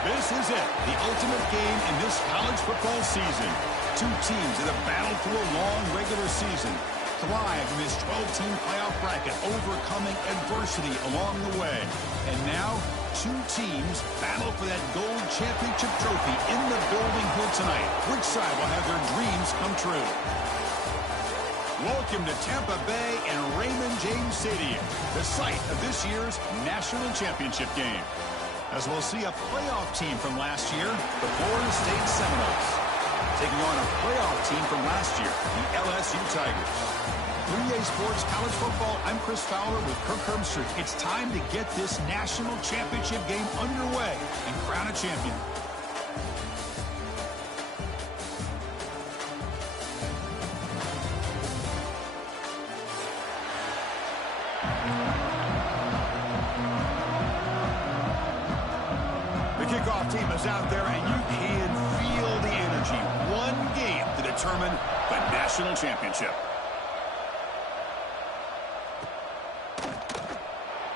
This is it, the ultimate game in this college football season. Two teams that have battled through a long regular season, thrived in this 12-team playoff bracket, overcoming adversity along the way. And now, two teams battle for that gold championship trophy in the building here tonight. Which side will have their dreams come true? Welcome to Tampa Bay and Raymond James Stadium, the site of this year's national championship game. As we'll see a playoff team from last year, the Florida State Seminoles, taking on a playoff team from last year, the LSU Tigers. 3A Sports College Football, I'm Chris Fowler with Kirk Herbstreit. It's time to get this national championship game underway and crown a champion. Kickoff team is out there, and you can feel the energy. One game to determine the national championship.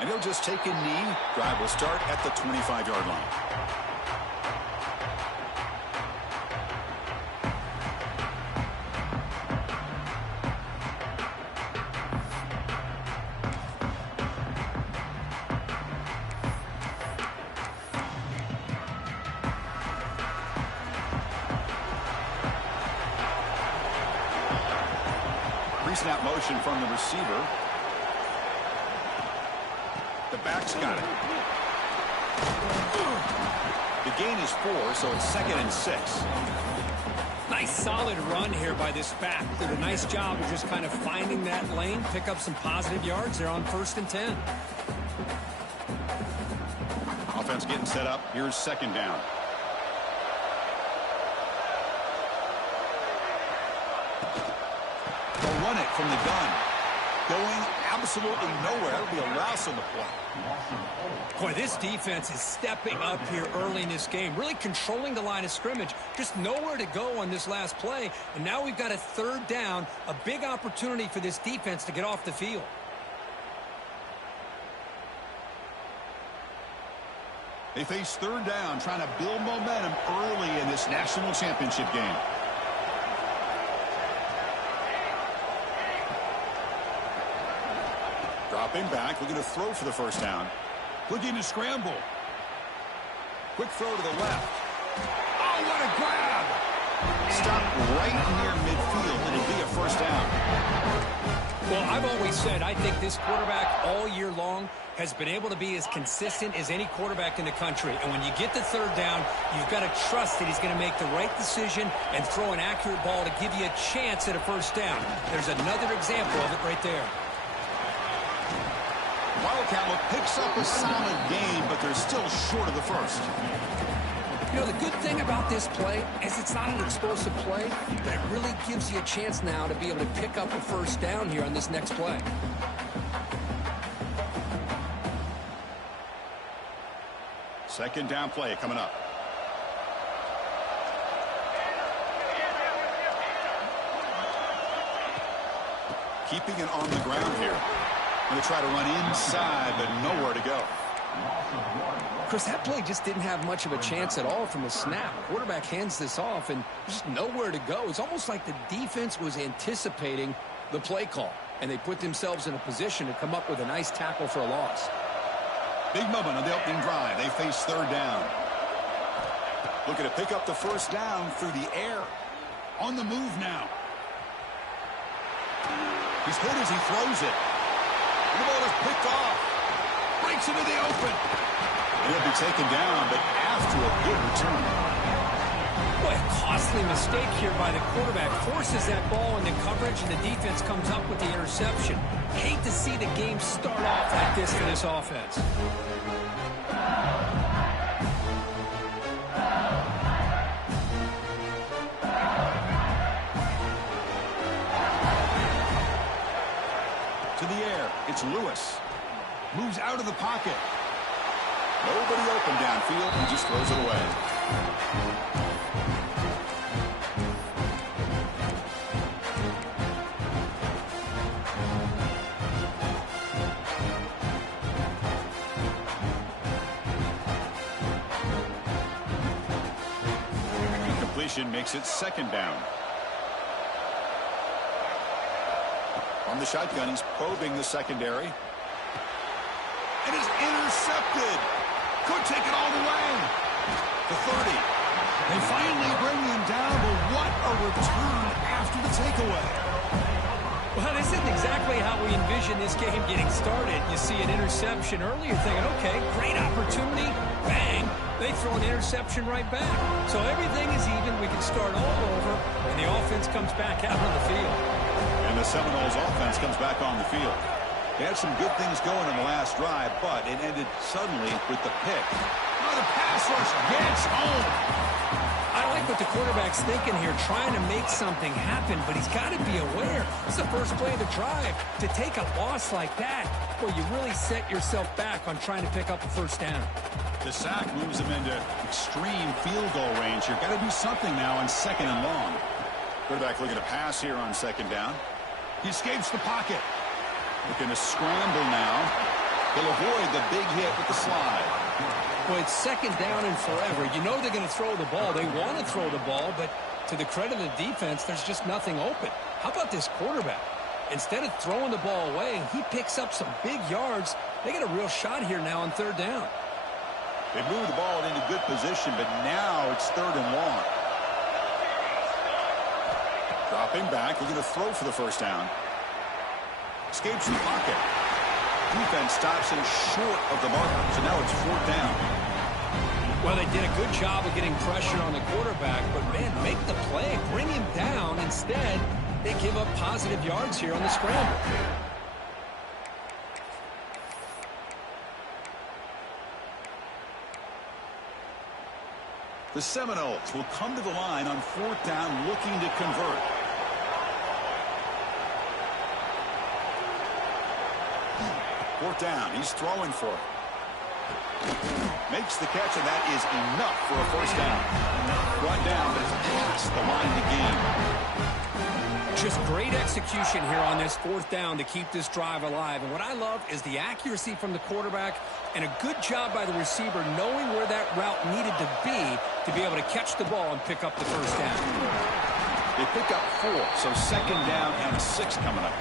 And he'll just take a knee. Drive will start at the 25-yard line. Pre-snap motion from the receiver. The back's got it. The gain is 4, so it's 2nd and 6. Nice solid run here by this back. Did a nice job of just kind of finding that lane, pick up some positive yards there on 1st and 10. Offense getting set up. Here's 2nd down. They'll run it from the gun. Going absolutely nowhere. It'll be a loss on the play. Boy, this defense is stepping up here early in this game, really controlling the line of scrimmage. Just nowhere to go on this last play. And now we've got a 3rd down, a big opportunity for this defense to get off the field. They face 3rd down, trying to build momentum early in this national championship game. Dropping back, looking to throw for the 1st down. Looking to scramble. Quick throw to the left. Oh, what a grab! Stop right near midfield, and it'll be a 1st down. Well, I've always said I think this quarterback all year long has been able to be as consistent as any quarterback in the country. And when you get the 3rd down, you've got to trust that he's going to make the right decision and throw an accurate ball to give you a chance at a 1st down. There's another example of it right there. Wildcat picks up a solid gain, but they're still short of the 1st. You know, the good thing about this play is it's not an explosive play, but it really gives you a chance now to be able to pick up a 1st down here on this next play. Second down play coming up. Keeping it on the ground here. Going to try to run inside, but nowhere to go. Chris, that play just didn't have much of a chance at all from the snap. Quarterback hands this off, and just nowhere to go. It's almost like the defense was anticipating the play call, and they put themselves in a position to come up with a nice tackle for a loss. Big moment on the opening drive. They face 3rd down. Looking to pick up the 1st down through the air. On the move now. He's hit as he throws it. The ball is picked off. Breaks into the open. And he'll be taken down, but after a good return. Boy, a costly mistake here by the quarterback. Forces that ball into coverage, and the defense comes up with the interception. Hate to see the game start off like this for this offense. To the air, it's Lewis. Moves out of the pocket. Nobody open downfield, he just throws it away. completion makes it second down. On the shotgun, he's probing the secondary. And is intercepted. Could take it all the way. The 30. They finally bring him down, but what a return after the takeaway. Well, this isn't exactly how we envision this game getting started. You see an interception early, you're thinking, okay, great opportunity, bang, they throw an interception right back. So everything is even, we can start all over, and the offense comes back out on the field. And the Seminoles offense comes back on the field. They had some good things going in the last drive, but it ended suddenly with the pick. Oh, the pass rush gets home. I like what the quarterback's thinking here, trying to make something happen, but he's got to be aware. It's the first play of the drive. To take a loss like that, well, you really set yourself back on trying to pick up a first down. The sack moves him into extreme field goal range here. Got to do something now on second and long. Quarterback looking to pass here on second down. He escapes the pocket. Looking to scramble now. He'll avoid the big hit with the slide. Well, it's second down and forever. You know they're going to throw the ball. They want to throw the ball, but to the credit of the defense, there's just nothing open. How about this quarterback? Instead of throwing the ball away, he picks up some big yards. They get a real shot here now on third down. They move the ball into good position, but now it's third and long. Dropping back, looking to throw for the first down. Escapes the pocket. Defense stops him short of the marker, so now it's fourth down. Well, they did a good job of getting pressure on the quarterback, but, man, make the play, bring him down. Instead, they give up positive yards here on the scramble. The Seminoles will come to the line on fourth down looking to convert. Fourth down. He's throwing for it. Makes the catch, and that is enough for a first down. Brought down, but it's past the line to gain. Just great execution here on this fourth down to keep this drive alive. And what I love is the accuracy from the quarterback and a good job by the receiver knowing where that route needed to be able to catch the ball and pick up the first down. They pick up 4, so second down and 6 coming up.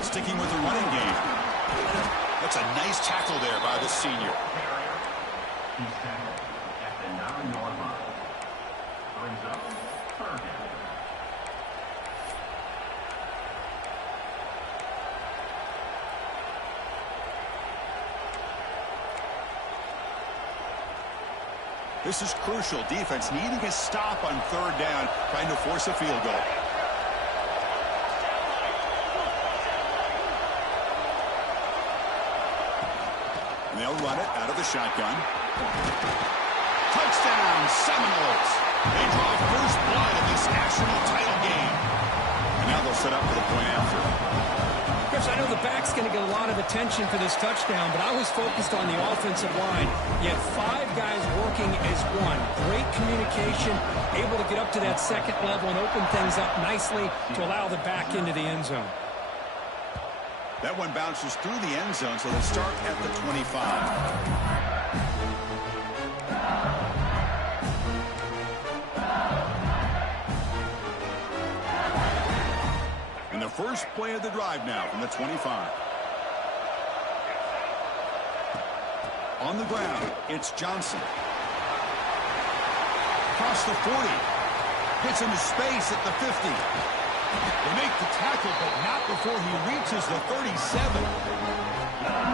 Sticking with the running game. That's a nice tackle there by the senior. He's tackled at the 9-yard line. Brings up third down. This is crucial. Defense needing a stop on third down, trying to force a field goal. And they'll run it out of the shotgun. Touchdown, Seminoles. They draw first blood in this national title game. And now they'll set up for the point after. Chris, I know the back's going to get a lot of attention for this touchdown, but I was focused on the offensive line. You had 5 guys working as one. Great communication, able to get up to that second level and open things up nicely to allow the back into the end zone. That one bounces through the end zone, so they start at the 25. And the first play of the drive now from the 25. On the ground, it's Johnson. Across the 40. Gets into space at the 50. They make the tackle, but not before he reaches the 37.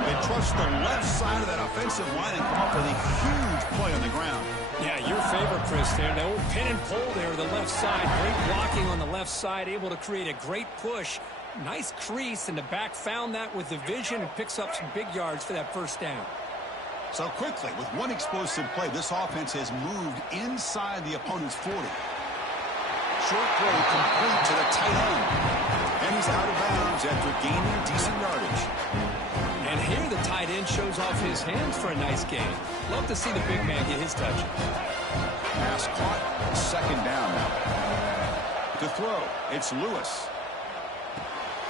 They trust the left side of that offensive line and come up with a huge play on the ground. Yeah, your favorite, Chris, there. The old pin and pull there, the left side. Great blocking on the left side, able to create a great push. Nice crease, and the back found that with the vision and picks up some big yards for that first down. So quickly, with one explosive play, this offense has moved inside the opponent's 40. Short throw complete to the tight end. And he's out of bounds after gaining decent yardage. And here the tight end shows off his hands for a nice gain. Love to see the big man get his touch. Pass caught. Second down now. To throw, it's Lewis.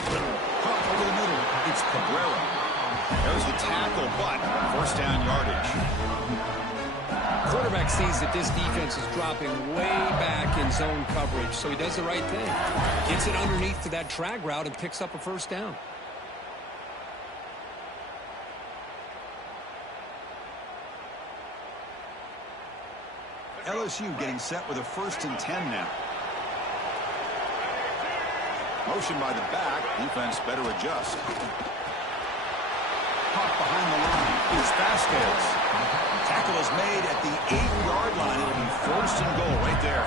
Caught over the middle. It's Cabrera. There's the tackle, but first down yardage. Quarterback sees that this defense is dropping way back in zone coverage, so he does the right thing. Gets it underneath to that drag route and picks up a first down. LSU getting set with a 1st and 10 now. Motion by the back. Defense better adjust. Caught behind the line is Vasquez. Tackle is made at the 8-yard line. It'll be 1st and goal right there.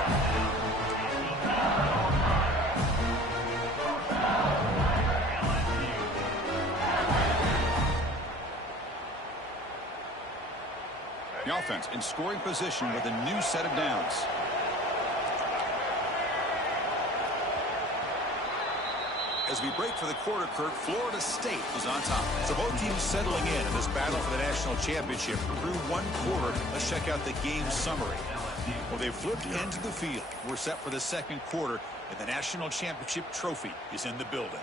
The offense in scoring position with a new set of downs. As we break for the quarter, Kurt, Florida State is on top. So both teams settling in this battle for the national championship. Through one quarter, let's check out the game summary. Well, they've flipped into the field. We're set for the second quarter, and the national championship trophy is in the building.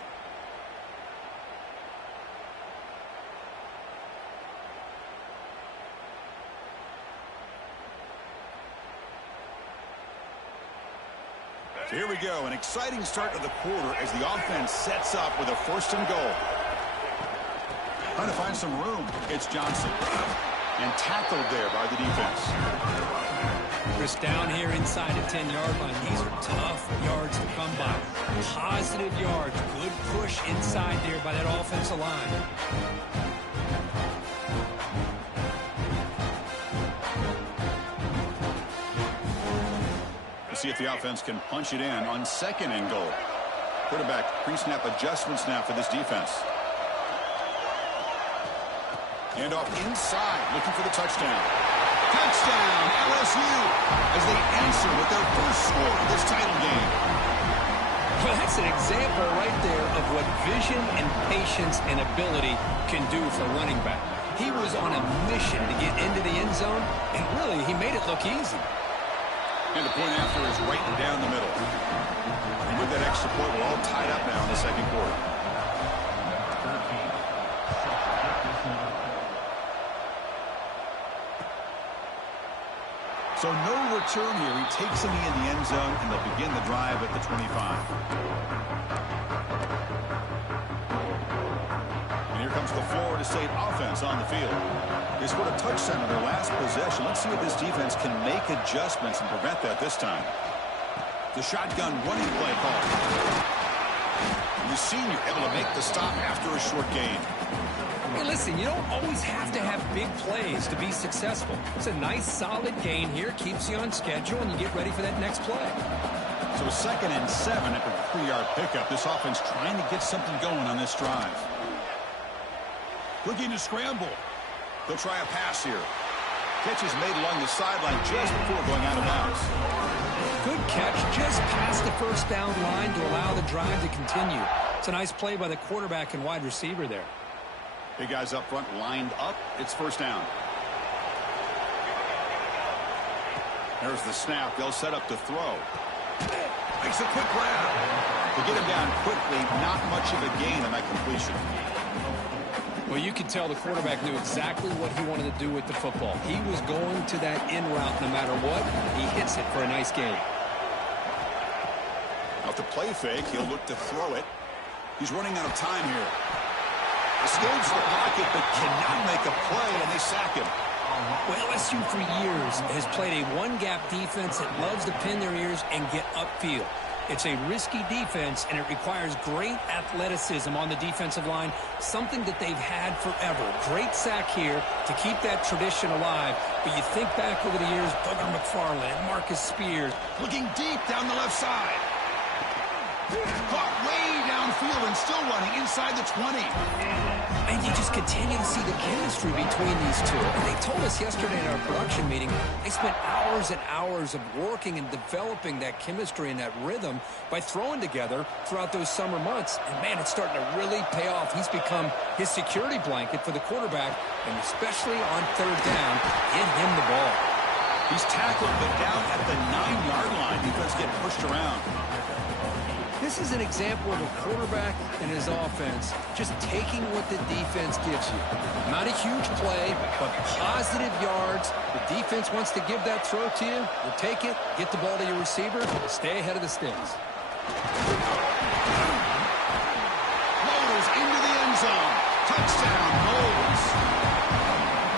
So here we go, an exciting start to the quarter as the offense sets up with a 1st and goal. Trying to find some room. It's Johnson. And tackled there by the defense. Chris, down here inside the 10-yard line. These are tough yards to come by. Positive yards. Good push inside there by that offensive line. See if the offense can punch it in on 2nd and goal. Quarterback pre-snap adjustments now for this defense. Hand off inside, looking for the touchdown. Touchdown, LSU, as they answer with their first score of this title game. Well, that's an example right there of what vision and patience and ability can do for a running back. He was on a mission to get into the end zone, and really, he made it look easy. And the point after is right down the middle. And with that extra point, we're all tied up now in the second quarter. So no return here. He takes him in the end zone, and they'll begin the drive at the 25. And here comes the Florida State offense on the field. They scored a touchdown on their last possession. Let's see if this defense can make adjustments and prevent that this time. The shotgun running play call. The senior able to make the stop after a short gain. Hey, listen, you don't always have to have big plays to be successful. It's a nice, solid gain here. Keeps you on schedule, and you get ready for that next play. So 2nd and 7 after the 3-yard pickup. This offense trying to get something going on this drive. Looking to scramble. They'll try a pass here. Catch is made along the sideline just before going out of bounds. Good catch just past the first down line to allow the drive to continue. It's a nice play by the quarterback and wide receiver there. Big guys up front lined up. It's 1st down. There's the snap. They'll set up to throw. Makes a quick grab. To get him down quickly, not much of a gain on that completion. Well, you could tell the quarterback knew exactly what he wanted to do with the football. He was going to that in route no matter what. He hits it for a nice gain. Off the play fake, he'll look to throw it. He's running out of time here. Escapes the pocket but cannot make a play, and they sack him. Well, LSU for years has played a one-gap defense that loves to pin their ears and get upfield. It's a risky defense, and it requires great athleticism on the defensive line, something that they've had forever. Great sack here to keep that tradition alive. But you think back over the years, Booger McFarland, Marcus Spears. Looking deep down the left side. Caught way field and still running inside the 20. And you just continue to see the chemistry between these two. And they told us yesterday in our production meeting, they spent hours and hours of working and developing that chemistry and that rhythm by throwing together throughout those summer months. And, man, it's starting to really pay off. He's become his security blanket for the quarterback, and especially on third down, get him the ball. He's tackled, but down at the 9-yard line. Defense getting pushed around. This is an example of a quarterback and his offense just taking what the defense gives you. Not a huge play, but positive yards. The defense wants to give that throw to you. You take it, get the ball to your receiver, stay ahead of the sticks. Floaters into the end zone. Touchdown, Knowles.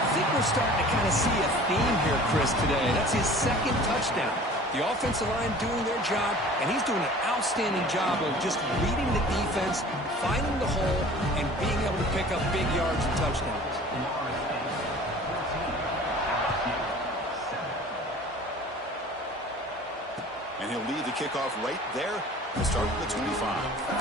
I think we're starting to kind of see a theme here, Chris, today. That's his second touchdown. The offensive line doing their job, and he's doing an outstanding job of just reading the defense, finding the hole, and being able to pick up big yards and touchdowns. And he'll lead the kickoff right there to start the 25.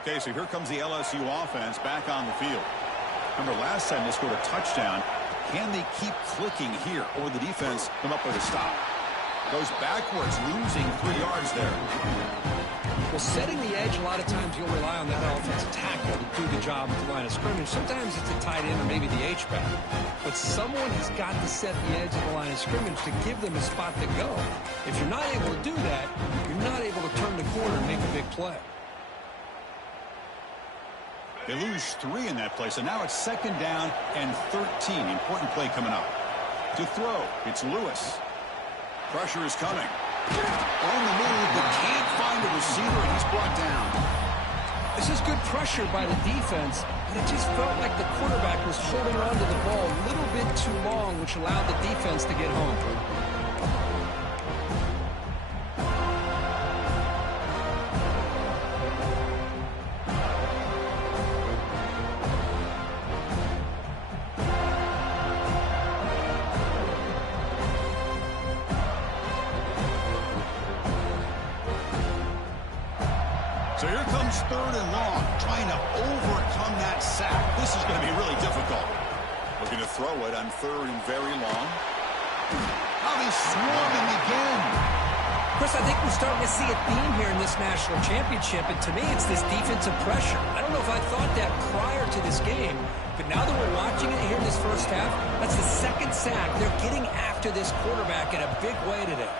Okay, so here comes the LSU offense back on the field. Remember, last time they scored a touchdown. Can they keep clicking here, or the defense come up with a stop? Goes backwards, losing 3 yards there. Well, setting the edge, a lot of times you'll rely on that offensive tackle to do the job at the line of scrimmage. Sometimes it's a tight end or maybe the H-back. But someone has got to set the edge of the line of scrimmage to give them a spot to go. If you're not able to do that, you're not able to turn the corner and make a big play. They lose 3 in that play, so now it's 2nd down and 13. Important play coming up. To throw, it's Lewis. Pressure is coming. On the move, but can't find a receiver, and he's brought down. This is good pressure by the defense, but it just felt like the quarterback was holding on to the ball a little bit too long, which allowed the defense to get home. So here comes 3rd and long, trying to overcome that sack. This is going to be really difficult. Looking to throw it on 3rd and very long. Now he's swarming again. Chris, I think we're starting to see a theme here in this national championship, and to me it's this defensive pressure. I don't know if I thought that prior to this game, but now that we're watching it here in this first half, that's the 2nd sack. They're getting after this quarterback in a big way today.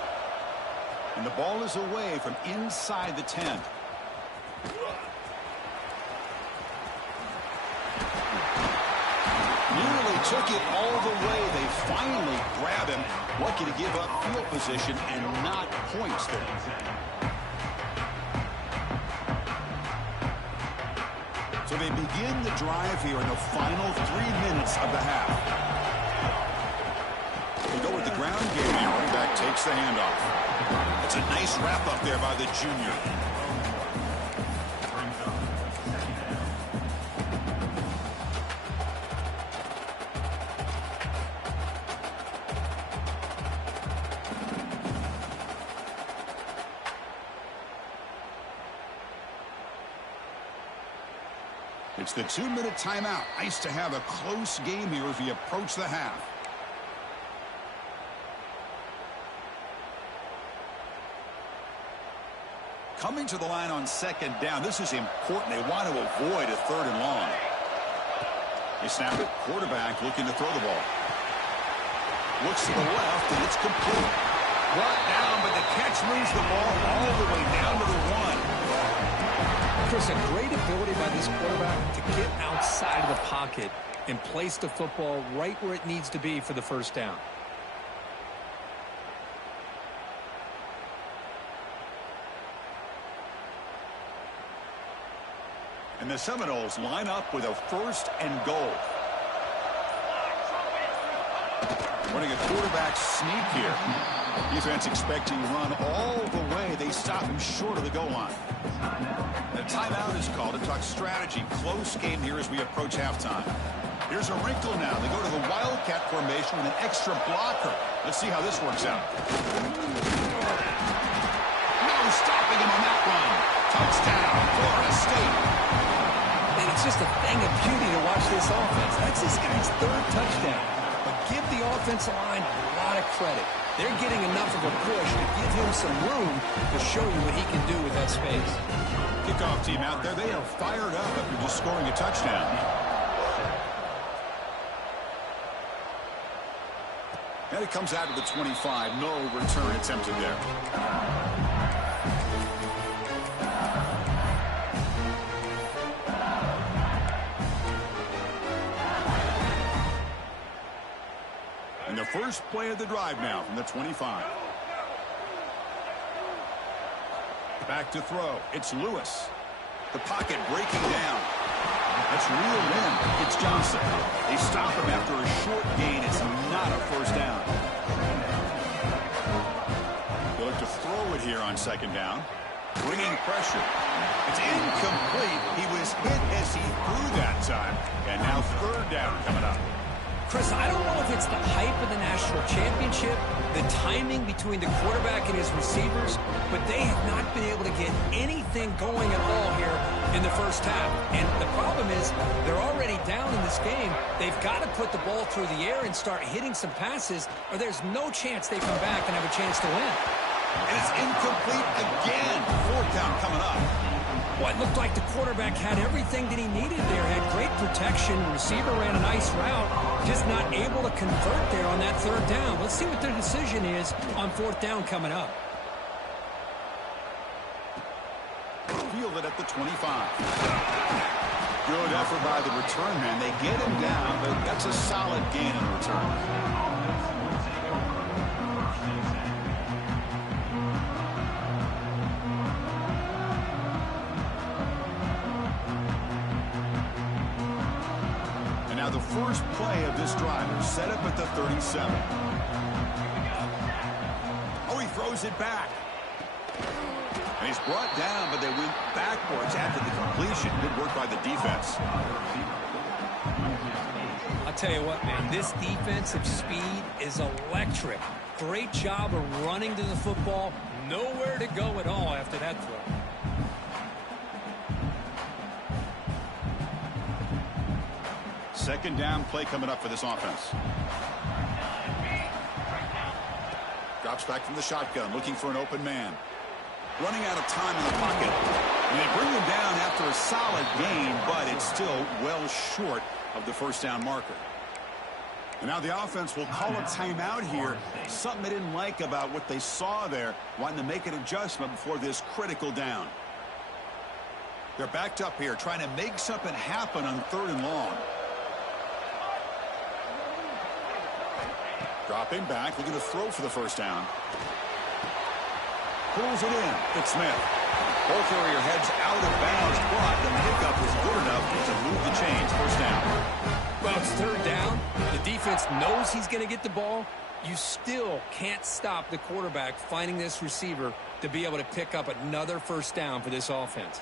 And the ball is away from inside the 10. Nearly took it all the way. They finally grab him. Lucky to give up field position and not points there. So they begin the drive here in the final 3 minutes of the half. They go with the ground game. The running back takes the handoff. That's a nice wrap up there by the junior. It's the 2-minute timeout. Nice to have a close game here as we approach the half. Coming to the line on 2nd down. This is important. They want to avoid a 3rd and long. They snap it. Quarterback looking to throw the ball. Looks to the left, and it's complete. Brought down, but the catch moves the ball all the way down to the 1. Chris, a great ability by this quarterback to get outside of the pocket and place the football right where it needs to be for the 1st down. And the Seminoles line up with a 1st and goal. Running a quarterback sneak here. Defense expecting to run all the way. They stop him short of the goal line. Timeout is called to talk strategy. Close game here as we approach halftime. Here's a wrinkle now. They go to the Wildcat formation with an extra blocker. Let's see how this works out. No stopping him on that one. Touchdown, Florida State. And it's just a thing of beauty to watch this offense. That's this guy's third touchdown. But give the offensive line a lot of credit. They're getting enough of a push to give him some room to show you what he can do with that space. Kickoff team out there. They are fired up after just scoring a touchdown. And it comes out of the 25. No return attempted there. And the first play of the drive now from the 25. Back to throw. It's Lewis. The pocket breaking down. That's reeled in. It's Johnson. They stop him after a short gain. It's not a first down. They look to throw it here on second down. Bringing pressure. It's incomplete. He was hit as he threw that time. And now third down coming up. Chris, I don't know if it's the hype of the national championship, the timing between the quarterback and his receivers, but they have not been able to get anything going at all here in the first half. And the problem is they're already down in this game. They've got to put the ball through the air and start hitting some passes, or there's no chance they come back and have a chance to win. And it's incomplete again. Fourth down coming up. Well, it looked like the quarterback had everything that he needed there. Had great protection. The receiver ran a nice route. Just not able to convert there on that third down. Let's see what their decision is on fourth down coming up. Fielded at the 25. Good effort by the return man. They get him down, but that's a solid gain in the return. The first play of this drive is set up at the 37. Oh, he throws it back. And he's brought down, but they went backwards after the completion. Good work by the defense. I'll tell you what, man, this defensive speed is electric. Great job of running to the football. Nowhere to go at all after that throw. Second down play coming up for this offense. Drops back from the shotgun, looking for an open man. Running out of time in the pocket. And they bring him down after a solid gain, but it's still well short of the first down marker. And now the offense will call a timeout here. Something they didn't like about what they saw there, wanting to make an adjustment before this critical down. They're backed up here, trying to make something happen on third and long. Dropping back, looking to throw for the first down. Pulls it in. It's Smith. Ball carrier heads out of bounds, but the pickup is good enough to move the chains. First down. Well, it's third down. The defense knows he's going to get the ball. You still can't stop the quarterback finding this receiver to be able to pick up another first down for this offense.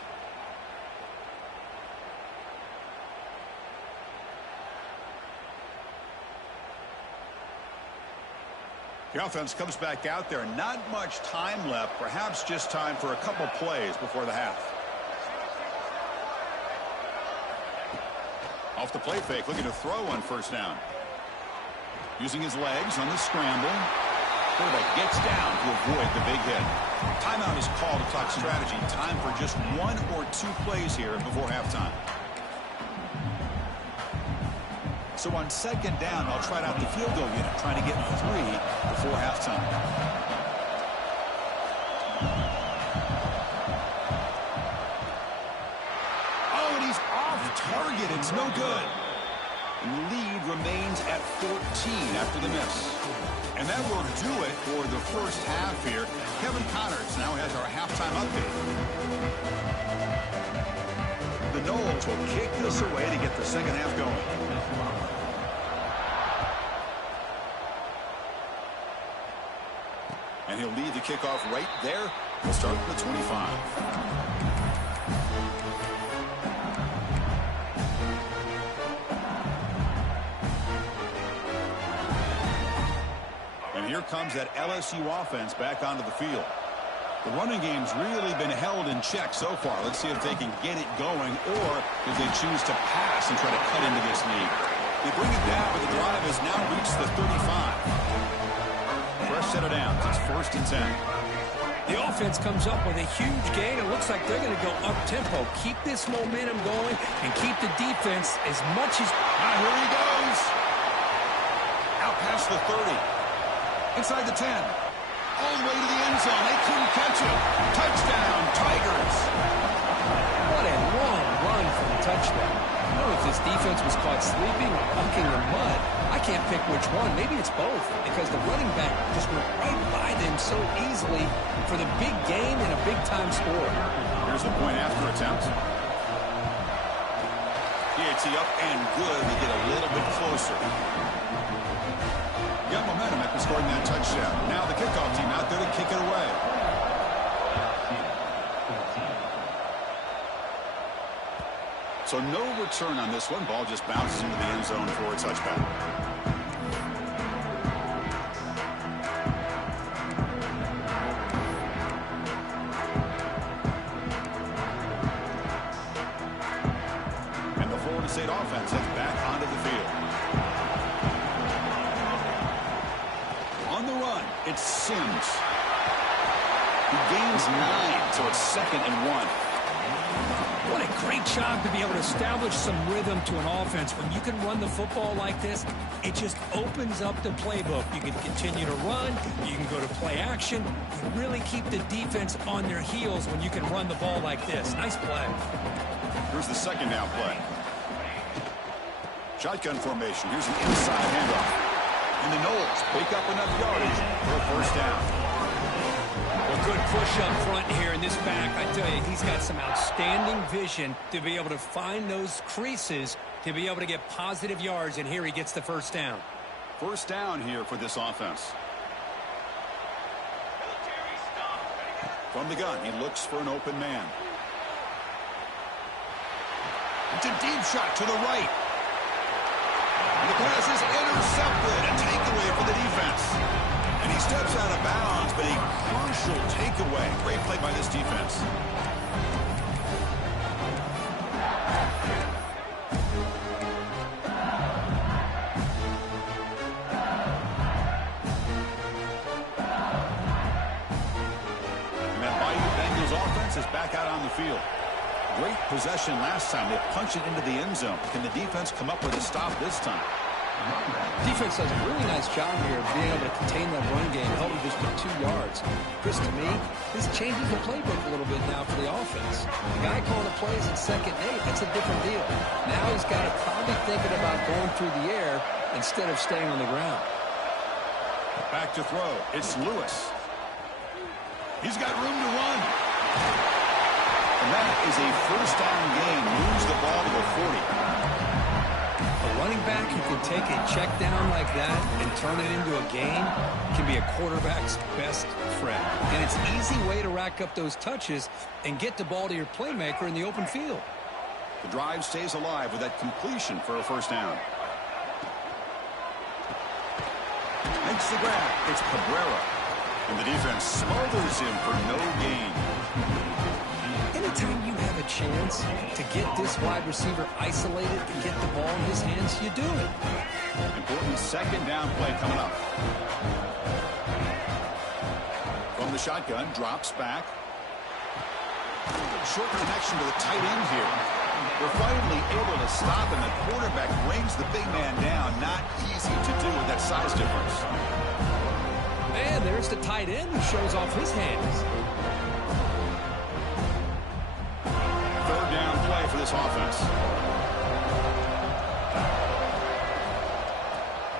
The offense comes back out there. Not much time left. Perhaps just time for a couple plays before the half. Off the play fake, looking to throw on first down. Using his legs on the scramble. Quarterback gets down to avoid the big hit. Timeout is called to talk strategy. Time for just one or two plays here before halftime. So on second down, I'll try out the field goal unit, trying to get 3 before halftime. Oh, and he's off target. It's no good. And the lead remains at 14 after the miss. And that will do it for the first half here. Kevin Connors now has our halftime update. The Noles will kick this away to get the second half going. And he'll lead the kickoff right there. We'll start with the 25. comes that LSU offense back onto the field. The running game's really been held in check so far. Let's see if they can get it going, or if they choose to pass and try to cut into this lead. They bring it down, but the drive has now reached the 35. Fresh set of downs. It's 1st and 10. The offense comes up with a huge gain. It looks like they're going to go up-tempo. Keep this momentum going and keep the defense as much as... Here he goes. Out past the 30. Inside the 10. All the way to the end zone. They couldn't catch him. Touchdown, Tigers. What a long run for the touchdown. I don't know if this defense was caught sleeping or mucking the mud. I can't pick which one. Maybe it's both, because the running back just went right by them so easily for the big gain and a big-time score. Here's the point after attempt. DHC up and good to get a little bit closer. Got momentum after scoring that touchdown. Now the kickoff team out there to kick it away. So no return on this one. Ball just bounces into the end zone for a touchback. And the Florida State offense heads back onto the field. On the run, it's Sims. He gains 9, so it's 2nd and 1. What a great job to be able to establish some rhythm to an offense. When you can run the football like this, it just opens up the playbook. You can continue to run. You can go to play action. You really keep the defense on their heels when you can run the ball like this. Nice play. Here's the 2nd down play. Shotgun formation. Here's an inside handoff. And the Noles pick up enough yardage for a 1st down. Well, good push up front here in this back. I tell you, he's got some outstanding vision to be able to find those creases to be able to get positive yards, and here he gets the 1st down. 1st down here for this offense. From the gun, he looks for an open man. It's a deep shot to the right. And the pass is intercepted. A takeaway for the defense. And he steps out of bounds, but a crucial takeaway. Great play by this defense. And that Bayou Bengals offense is back out on the field. Great possession last time. They punched it into the end zone. Can the defense come up with a stop this time? Defense does a really nice job here of being able to contain that run game, held him just for 2 yards. Chris, to me, this changes the playbook a little bit now for the offense. The guy calling the plays at 2nd and 8, that's a different deal. Now he's got to probably thinking about going through the air instead of staying on the ground. Back to throw. It's Lewis. He's got room to run. And that is a 1st down gain. Moves the ball to the 40. A running back who can take a check down like that and turn it into a gain can be a quarterback's best friend. And it's an easy way to rack up those touches and get the ball to your playmaker in the open field. The drive stays alive with that completion for a 1st down. Makes the grab. It's Cabrera. And the defense smothers him for no gain. Anytime you have a chance to get this wide receiver isolated and get the ball in his hands, you do it. Important 2nd down play coming up. From the shotgun, drops back. Short connection to the tight end here. We're finally able to stop, and the quarterback brings the big man down. Not easy to do with that size difference. And there's the tight end who shows off his hands. 3rd down play for this offense.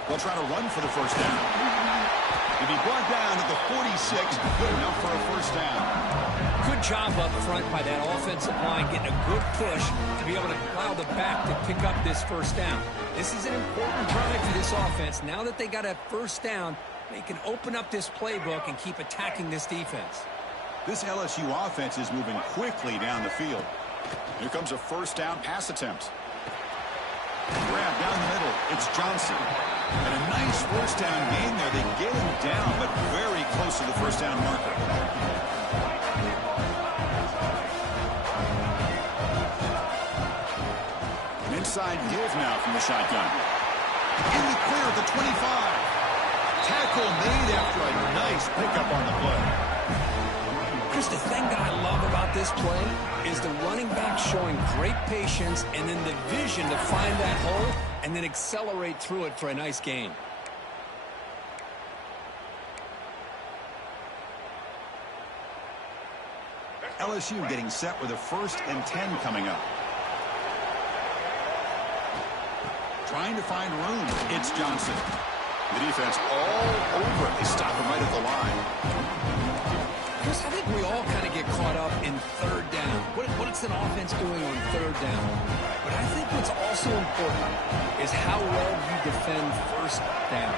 They'll try to run for the 1st down. He'll be brought down at the 46. Good enough for a 1st down. Good job up front by that offensive line, getting a good push to be able to allow the back to pick up this 1st down. This is an important drive for this offense. Now that they got a 1st down, they can open up this playbook and keep attacking this defense. This LSU offense is moving quickly down the field. Here comes a 1st down pass attempt. Grab down the middle. It's Johnson. And a nice first down gain there. They get him down, but very close to the first down marker. An inside give now from the shotgun. In the clear at the 25. Tackle made after a nice pickup on the play. Chris, the thing that I love about this play is the running back showing great patience and then the vision to find that hole and then accelerate through it for a nice gain. LSU getting set with a 1st and 10 coming up. Trying to find room. It's Johnson. The defense all over it. They stop him right at the line. Chris, I think we all kind of get caught up in third down. What's an offense doing on third down? But I think what's also important is how well you defend first down.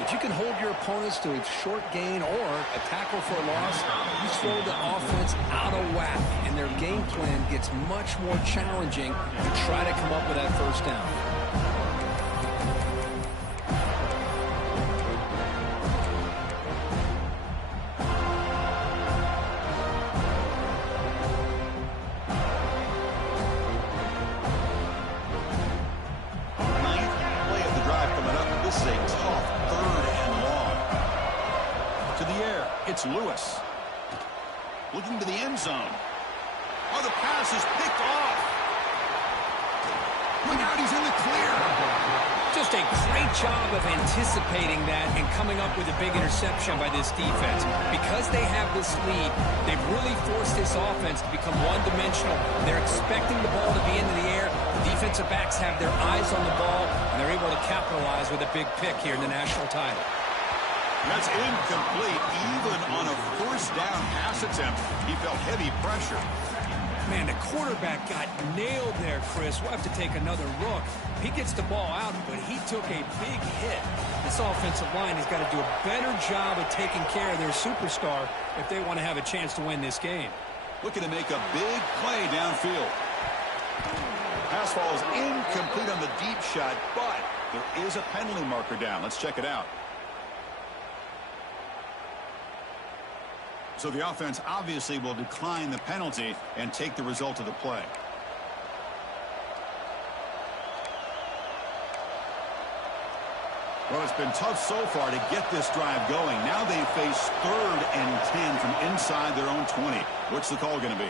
If you can hold your opponents to a short gain or a tackle for a loss, you throw the offense out of whack, and their game plan gets much more challenging to try to come up with that first down. It's Lewis. Looking to the end zone. Oh, the pass is picked off. Look out, he's in the clear. Just a great job of anticipating that and coming up with a big interception by this defense. Because they have this lead, they've really forced this offense to become one-dimensional. They're expecting the ball to be into the air. The defensive backs have their eyes on the ball, and they're able to capitalize with a big pick here in the national title. That's incomplete. Even on a first down pass attempt, he felt heavy pressure. Man, the quarterback got nailed there, Chris. We'll have to take another look. He gets the ball out, but he took a big hit. This offensive line has got to do a better job of taking care of their superstar if they want to have a chance to win this game. Looking to make a big play downfield. Pass falls incomplete on the deep shot, but there is a penalty marker down. Let's check it out. So the offense obviously will decline the penalty and take the result of the play. Well, it's been tough so far to get this drive going. Now they face 3rd and 10 from inside their own 20. What's the call going to be?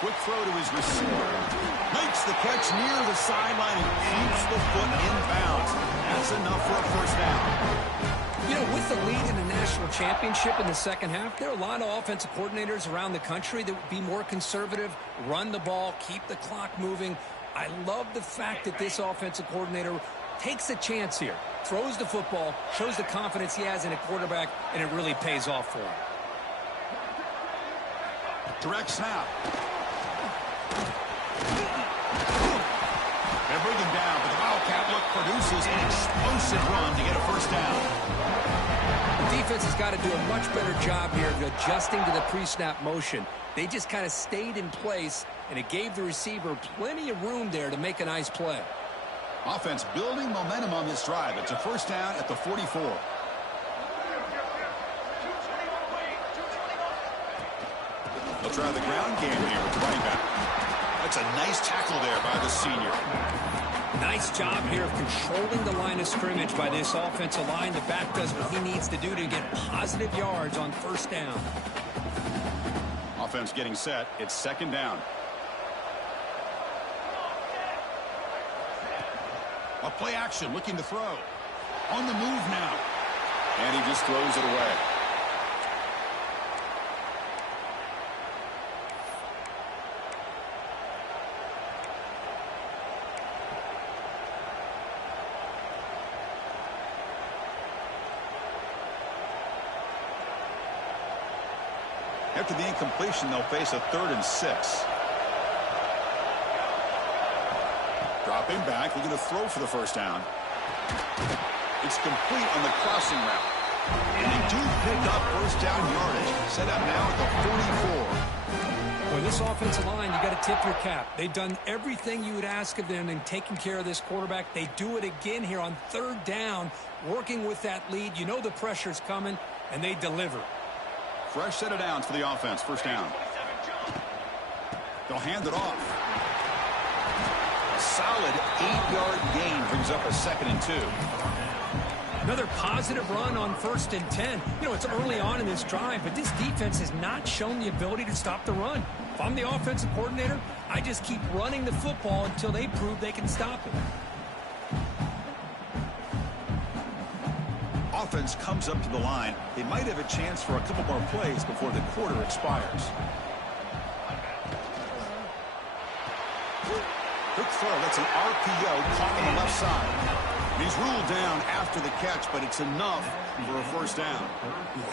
Quick throw to his receiver. Makes the catch near the sideline and keeps the foot in bounds. That's enough for a first down. You know, with the lead in the national championship in the second half, there are a lot of offensive coordinators around the country that would be more conservative, run the ball, keep the clock moving. I love the fact that this offensive coordinator takes a chance here, throws the football, shows the confidence he has in a quarterback, and it really pays off for him. Direct snap. They bring him down, but the Wildcat look produces an explosive run to get a first down. The defense has got to do a much better job here of adjusting to the pre-snap motion. They just kind of stayed in place, and it gave the receiver plenty of room there to make a nice play. Offense building momentum on this drive. It's a first down at the 44. They'll try the ground game here with the running back. That's a nice tackle there by the senior. Nice job here of controlling the line of scrimmage by this offensive line. The back does what he needs to do to get positive yards on first down. Offense getting set. It's second down. A play action looking to throw. On the move now. And he just throws it away. After the incompletion, they'll face a 3rd and 6. Dropping back, looking to throw for the first down. It's complete on the crossing route. And they do pick up first down yardage. Set up now at the 44. Well, Boy, this offensive line, you got to tip your cap. They've done everything you would ask of them in taking care of this quarterback. They do it again here on third down, working with that lead. You know the pressure's coming, and they deliver. Fresh set of downs for the offense. First down. They'll hand it off. A solid 8-yard gain brings up a 2nd and 2. Another positive run on 1st and 10. You know, it's early on in this drive, but this defense has not shown the ability to stop the run. If I'm the offensive coordinator, I just keep running the football until they prove they can stop it. Offense comes up to the line. They might have a chance for a couple more plays before the quarter expires. Quick throw. That's an RPO caught on the left side. He's ruled down after the catch, but it's enough for a first down.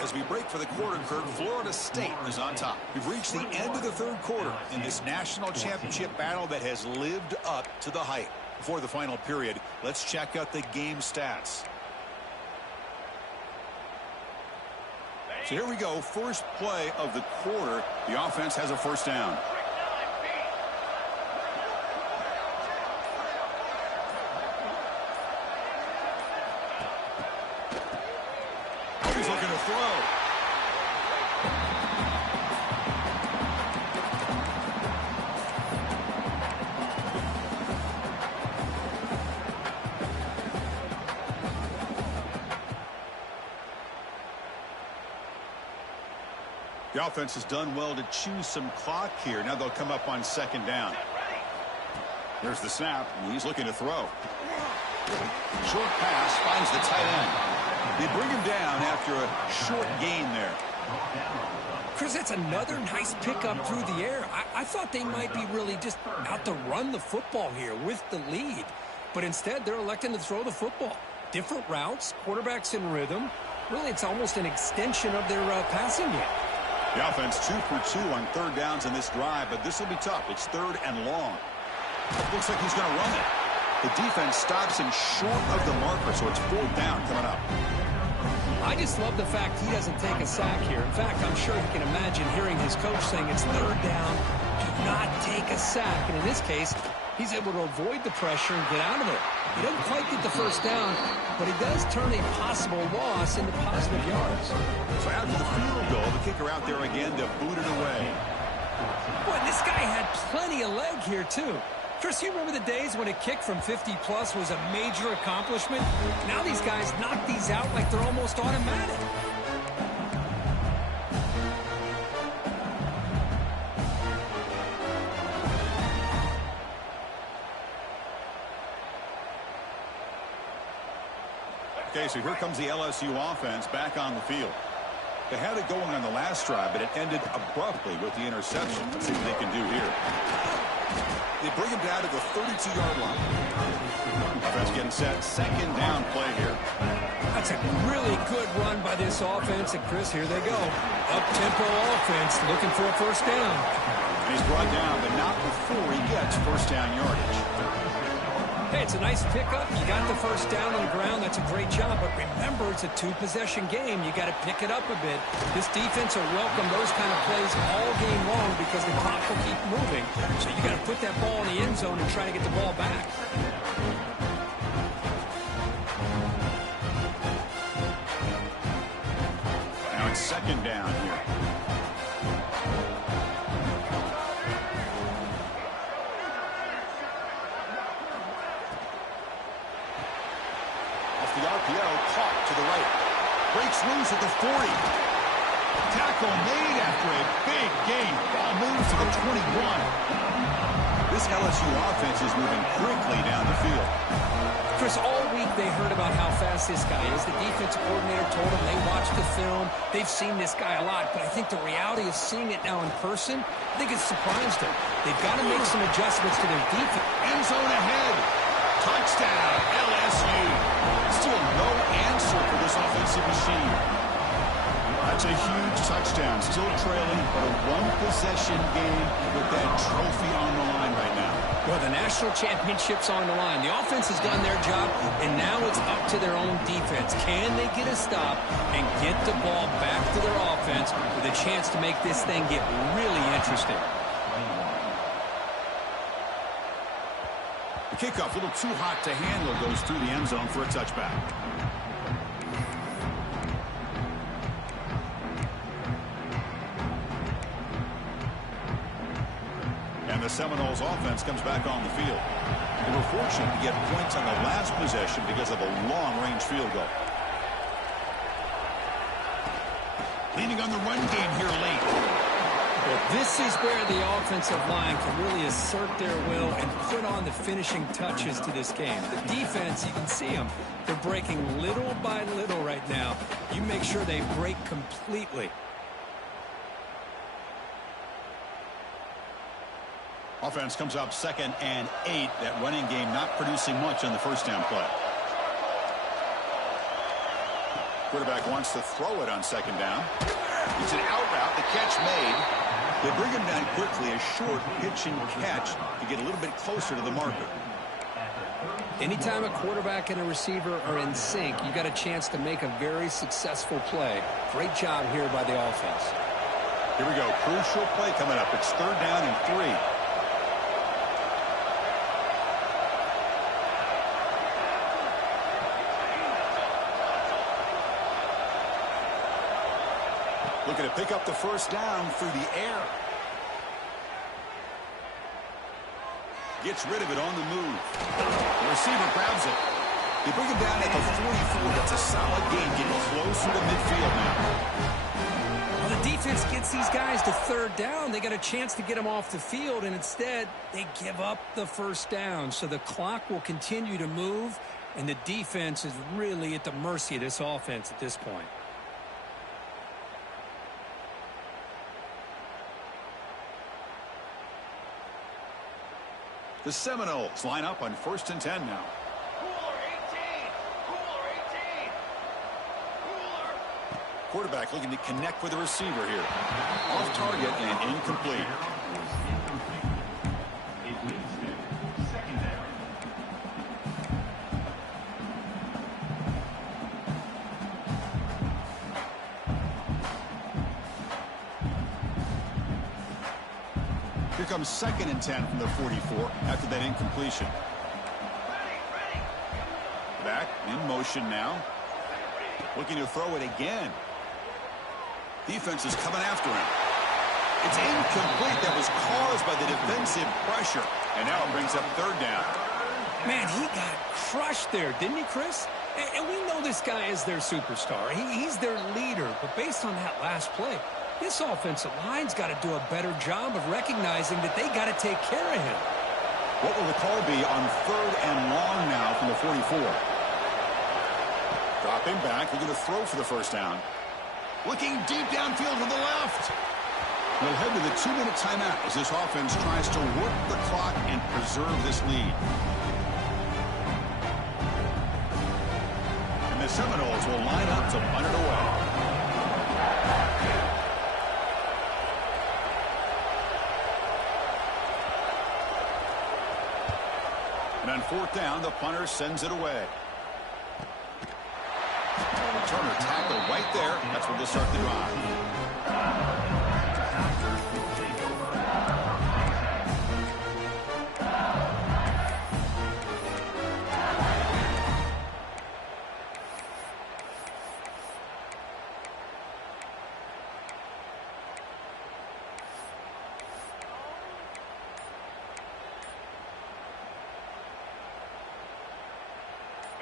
As we break for the quarter, Kirk, Florida State is on top. We've reached the end of the third quarter in this national championship battle that has lived up to the hype. Before the final period, let's check out the game stats. So here we go. First play of the quarter. The offense has a first down. He's looking to throw. The offense has done well to choose some clock here. Now they'll come up on 2nd down. There's the snap, and he's looking to throw. Short pass finds the tight end. They bring him down after a short gain there. Chris, that's another nice pickup through the air. I thought they might be really just out to run the football here with the lead. But instead, they're electing to throw the football. Different routes, quarterbacks in rhythm. Really, it's almost an extension of their passing game. The offense 2 for 2 on third downs in this drive, but this will be tough. It's 3rd and long. Looks like he's going to run it. The defense stops him short of the marker, so it's 4th down coming up. I just love the fact he doesn't take a sack here. In fact, I'm sure he can imagine hearing his coach saying it's 3rd down, do not take a sack. And in this case, he's able to avoid the pressure and get out of it. He doesn't quite get the first down, but he does turn a possible loss into positive yards. So after the field goal, the kicker out there again to boot it away. Boy, this guy had plenty of leg here, too. Chris, you remember the days when a kick from 50-plus was a major accomplishment? Now these guys knock these out like they're almost automatic. Okay, so here comes the LSU offense back on the field. They had it going on the last drive, but it ended abruptly with the interception. Let's see what they can do here. They bring him down to the 32-yard line. Offense getting set. 2nd down play here. That's a really good run by this offense. And, Chris, here they go. Up-tempo offense looking for a first down. And he's brought down, but not before he gets first down yardage. Hey, it's a nice pickup. You got the first down on the ground. That's a great job. But remember, it's a 2-possession game. You got to pick it up a bit. This defense will welcome those kind of plays all game long because the clock will keep moving. So you got to put that ball in the end zone and try to get the ball back. Now it's 2nd down here. The RPO caught to the right. Breaks loose at the 40. Tackle made after a big gain. Ball moves to the 21. This LSU offense is moving quickly down the field. Chris, all week they heard about how fast this guy is. The defensive coordinator told them they watched the film. They've seen this guy a lot, but I think the reality of seeing it now in person, I think it's surprised them. They've got to make some adjustments to their defense. End zone ahead. Touchdown, LSU. Still no answer for this offensive machine. That's a huge touchdown. Still trailing, but a 1-possession game with that trophy on the line right now. Well, the national championship's on the line. The offense has done their job, and now it's up to their own defense. Can they get a stop and get the ball back to their offense with a chance to make this thing get really interesting? The kickoff, a little too hot to handle, goes through the end zone for a touchback. And the Seminoles offense comes back on the field. They were fortunate to get points on the last possession because of a long-range field goal. Leaning on the run game here late. Well, this is where the offensive line can really assert their will and put on the finishing touches to this game. The defense, you can see them. They're breaking little by little right now. You make sure they break completely. Offense comes up 2nd and 8. That running game not producing much on the first down play. Quarterback wants to throw it on 2nd down. It's an out route. The catch made. They bring him down quickly. A short pitch and catch to get a little bit closer to the marker. Anytime a quarterback and a receiver are in sync, you got a chance to make a very successful play. Great job here by the offense. Here we go. Crucial play coming up. It's 3rd down and 3. Looking to pick up the first down through the air. Gets rid of it on the move. The receiver grabs it. They bring him down at the 44. That's a solid gain, getting closer to midfield now. Well, the defense gets these guys to 3rd down. They got a chance to get them off the field, and instead they give up the first down. So the clock will continue to move, and the defense is really at the mercy of this offense at this point. The Seminoles line up on 1st and 10 now. Quarterback looking to connect with the receiver here. Off target and incomplete. It leads to 2nd down. Here comes 2nd and 10 from the 44 after that incompletion. Back in motion now. Looking to throw it again. Defense is coming after him. It's incomplete. That was caused by the defensive pressure. And now it brings up 3rd down. Man, he got crushed there, didn't he, Chris? And we know this guy is their superstar. He's their leader. But based on that last play, this offensive line's got to do a better job of recognizing that they got to take care of him. What will the call be on 3rd and long now from the 44? Dropping back, looking to throw for the first down. Looking deep downfield to the left. We'll head to the 2-minute timeout as this offense tries to work the clock and preserve this lead. And the Seminoles will line up to punt it away. And on 4th down, the punter sends it away. Returner tackled right there. That's where they'll start the drive.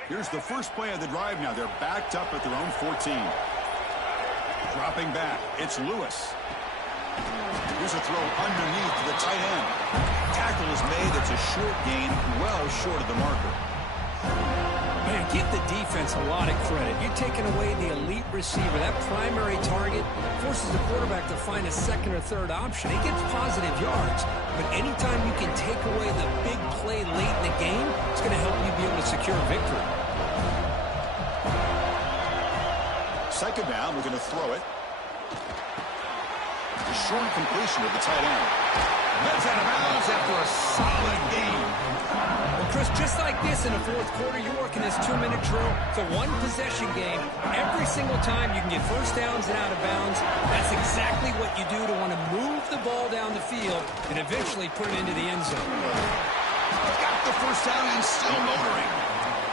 Here's the first play of the drive now. They're backed up at their own 14. Dropping back. It's Lewis. Here's a throw underneath to the tight end. Tackle is made. It's a short gain, well short of the marker. Man, give the defense a lot of credit. You're taking away the elite receiver. That primary target forces the quarterback to find a 2nd or 3rd option. He gets positive yards, but anytime you can take away the big play late in the game, it's going to help you be able to secure a victory. 2nd down, we're going to throw it. A short completion of the tight end. That's out of bounds after a solid game. Well, Chris, just like this in the 4th quarter, you're working this 2-minute drill. It's a one-possession game. Every single time you can get first downs and out of bounds. That's exactly what you do to want to move the ball down the field and eventually put it into the end zone. Got the first down and still motoring.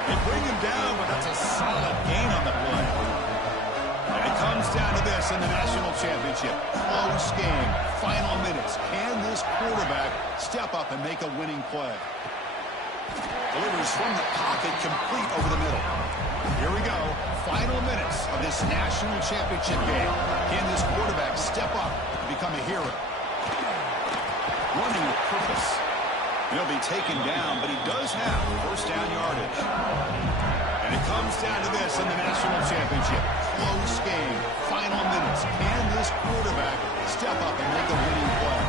They bring him down, but that's a solid gain on the play. And it comes down to this in the national championship. Close game, final minutes. Can this quarterback step up and make a winning play? Delivers from the pocket, complete over the middle. Here we go. Final minutes of this national championship game. Can this quarterback step up and become a hero? Running with purpose. He'll be taken down, but he does have first down yardage. And it comes down to this in the national championship. Close game, final minutes. Can this quarterback step up and make a winning play?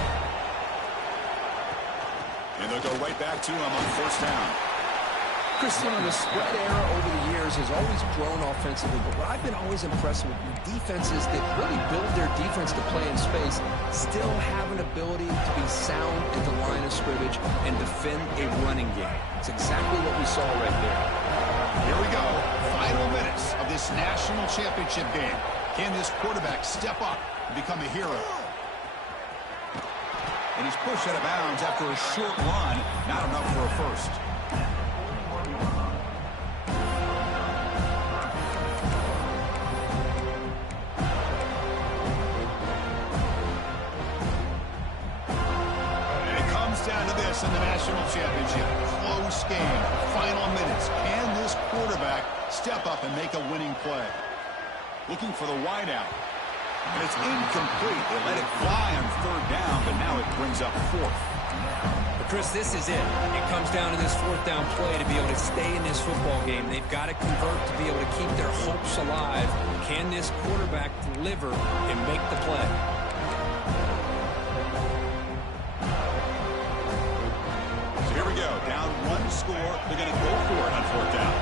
And they'll go right back to him on first down. Christian, the spread era over the years has always grown offensively, but what I've been always impressed with defenses that really build their defense to play in space still have an ability to be sound at the line of scrimmage and defend a running game. It's exactly what we saw right there. Here we go. Final minutes of this national championship game. Can this quarterback step up and become a hero? And he's pushed out of bounds after a short run. Not enough for a first. Down to this in the national championship. Close game. Final minutes. Can this quarterback step up and make a winning play? Looking for the wideout. And it's incomplete. They let it fly on third down, but now it brings up fourth. But Chris, this is it. It comes down to this fourth down play to be able to stay in this football game. They've got to convert to be able to keep their hopes alive. Can this quarterback deliver and make the play? Here we go. Down one score. They're going to go for it on fourth down.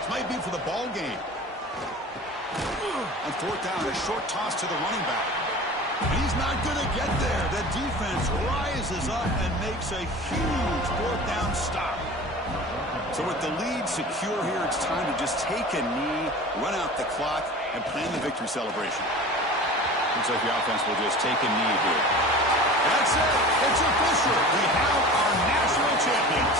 This might be for the ball game. On fourth down, a short toss to the running back. He's not going to get there. The defense rises up and makes a huge fourth down stop. So with the lead secure here, it's time to just take a knee, run out the clock, and plan the victory celebration. Looks like the offense will just take a knee here. That's it. It's official. We have our national champions.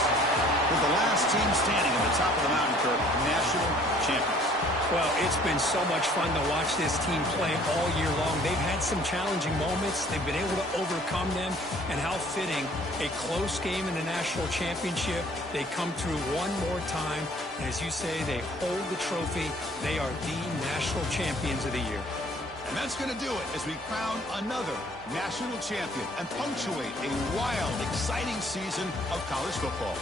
With the last team standing at the top of the mountain curve, national champions. Well, it's been so much fun to watch this team play all year long. They've had some challenging moments. They've been able to overcome them. And how fitting, a close game in the national championship. They come through one more time. And as you say, they hold the trophy. They are the national champions of the year. And that's going to do it as we crown another national champion and punctuate a wild, exciting season of college football.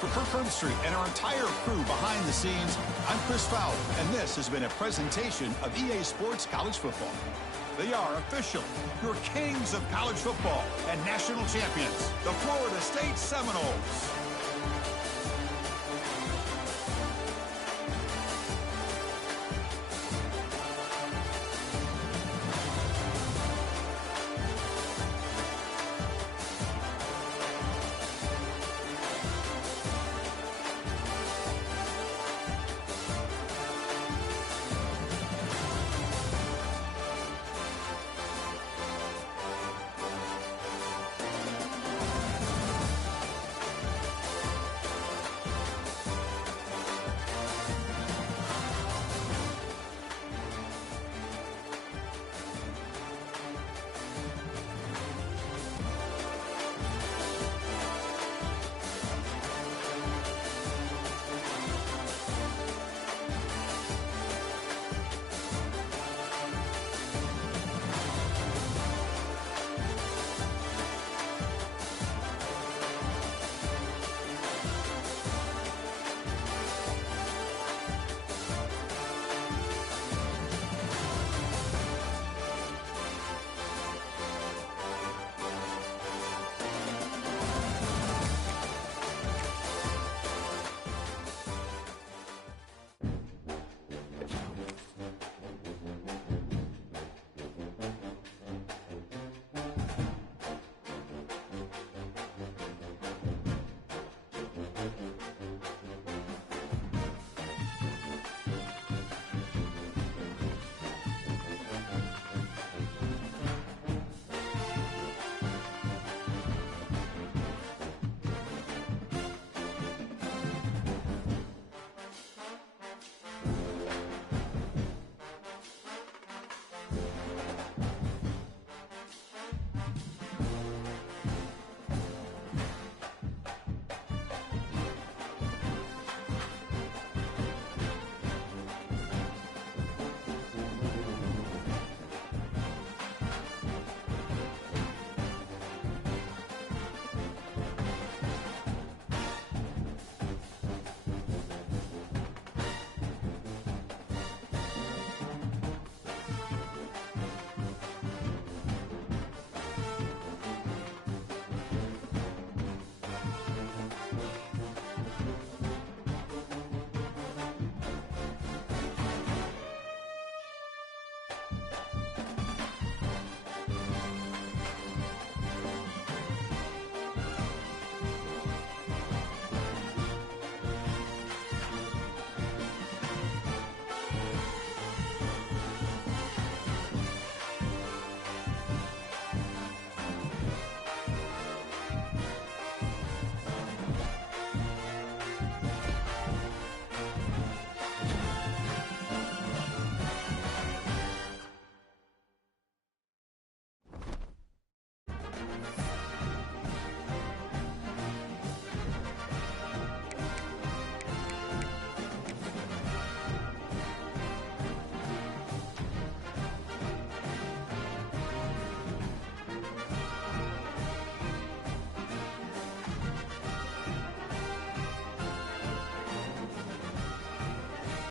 For Kirk Herbstreit and our entire crew behind the scenes, I'm Chris Fowler, and this has been a presentation of EA Sports College Football. They are officially your kings of college football and national champions, the Florida State Seminoles.